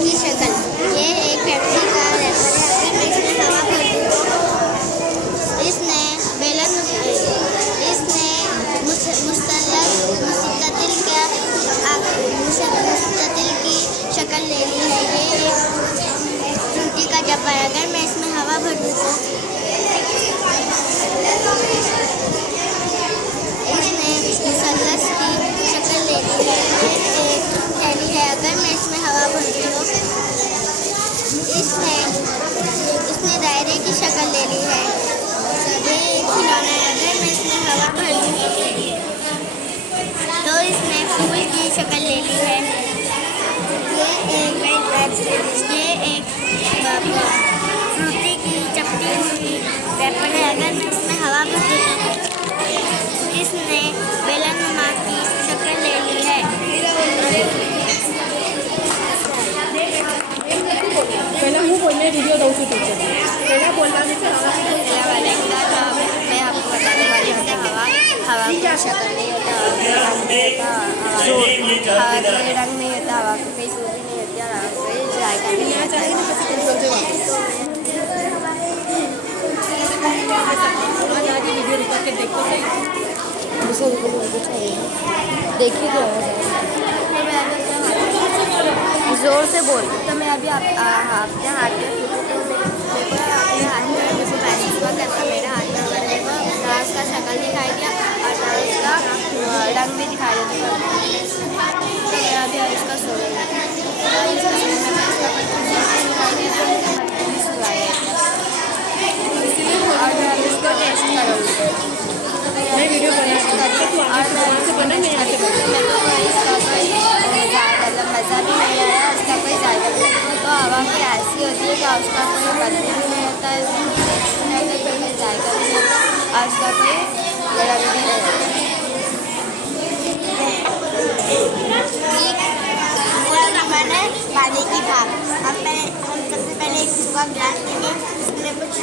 की शक्ल। ये एक पेप्सी का रैपर है। अगर मैं इसमें हवा भर दूँ तो इसने मुस्ततिल की शक्ल ले ली है। ये एक फ्रूटी का डब्बा है। अगर मैं इसमें हवा भर दूँ तो इसने मुसल्लस की शक्ल ले ली है। ये एक थैली है। अगर मैं इसमें हवा भर दूँ तो इसने दायरे की शक्ल ले ली है। ये एक खिलौना है। अगर मैं इसमें हवा भर दूँ तो इसने फूल की शक्ल ले ली है। ये एक फ्रूटी की चपटी हुई रैपर है। अगर मैं इसमें हवा भर दूँ तो इसने बेलनुमा की शक्ल ले ली है। पहले मुँह बोलने वीडियो दो से पीछे पहले बोलना नहीं मैं आपको बताने वाली हूँ हवा की शक्ल नहीं होता, रंग नहीं होता, हवा को कहीं सूझी नहीं होती और हवा को कहीं जायका नहीं आता। वीडियो रुका के देखो सही देखिए तो जोर से बोल। तो मैं अभी अपने हाथ में अपने हाथ में जैसे बैलेंस हुआ करता मेरे हाथ में अगर देखो ना उसका शक्ल दिखाई दिया और ना उसका रंग भी दिखाई दिया। तो मैं अभी इसका सोच और मैं अभी इसको टेस्ट करूँगी। मैं वीडियो बना और मैं मज़ा भी नहीं आया, उसका कोई जायका भी नहीं। तो हवा की ऐसी होती है कि उसका कोई बदबू भी नहीं होता है, कोई जायका भी नहीं होता और उसका कोई रंग भी नहीं होता। मैंने पानी की भाप। अब हम सबसे पहले एक सूखा गिलास लेंगे, उसमें कुछ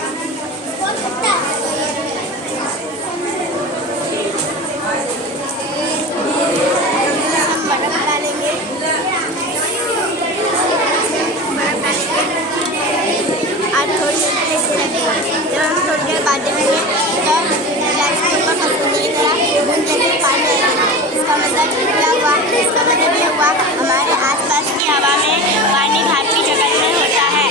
हमारे आसपास की हवा में पानी भाप की शक्ल में होता है।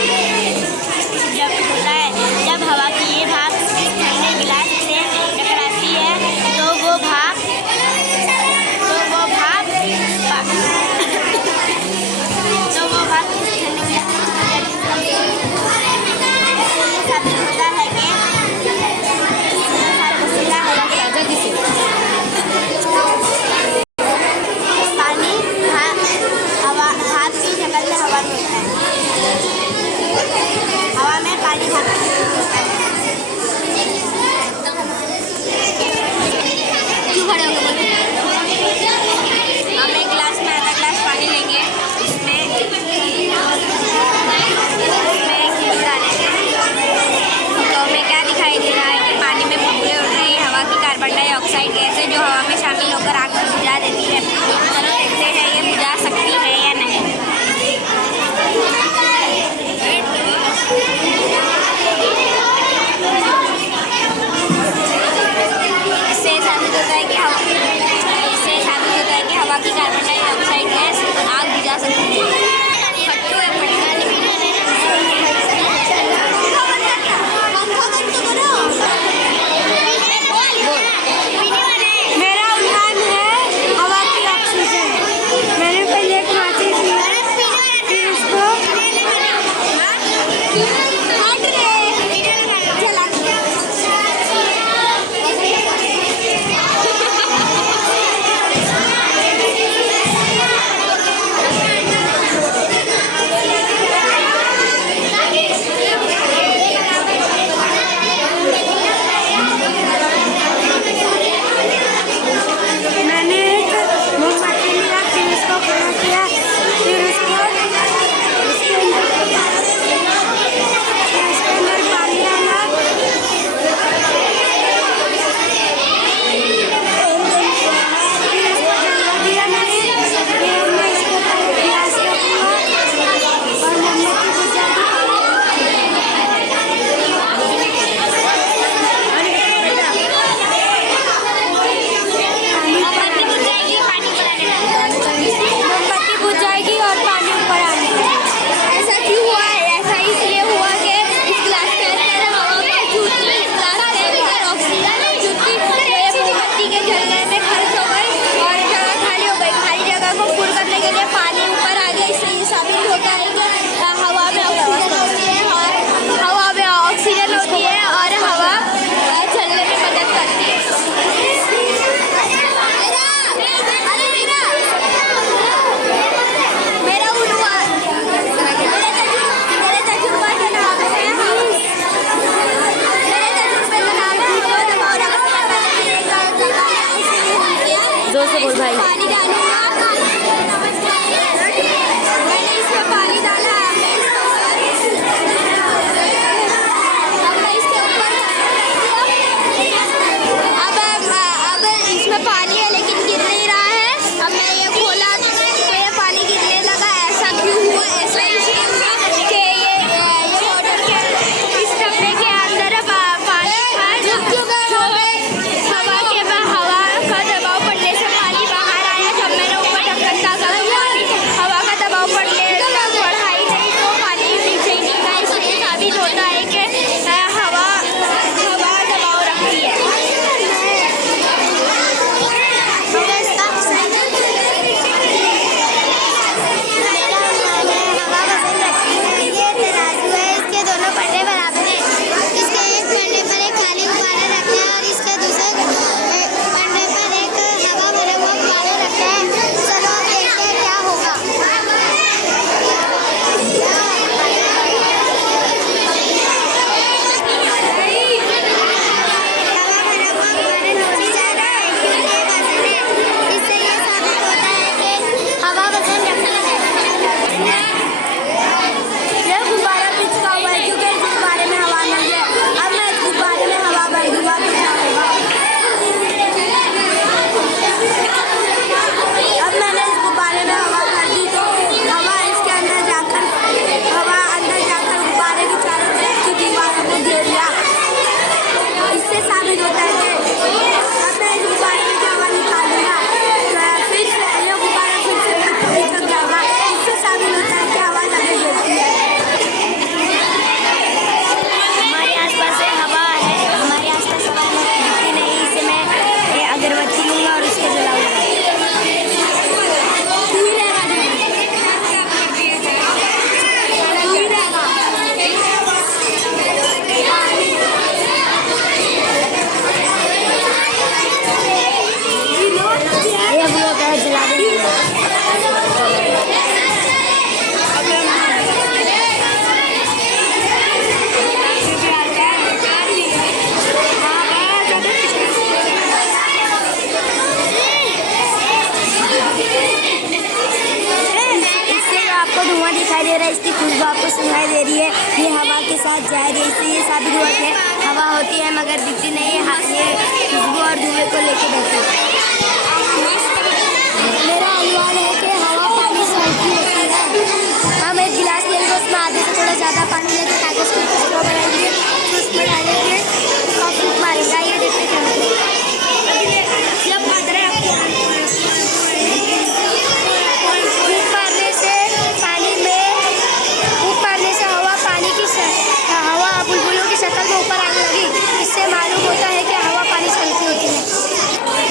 धुआं दिखाई दे रहा है, इसकी खुशबू आपको सुनाई दे रही है। ये हवा के साथ जा रही है, इससे ये साबित हुआ कि हवा होती है मगर दिखती नहीं है। ये खुशबू और धुएं को लेके बैठी है।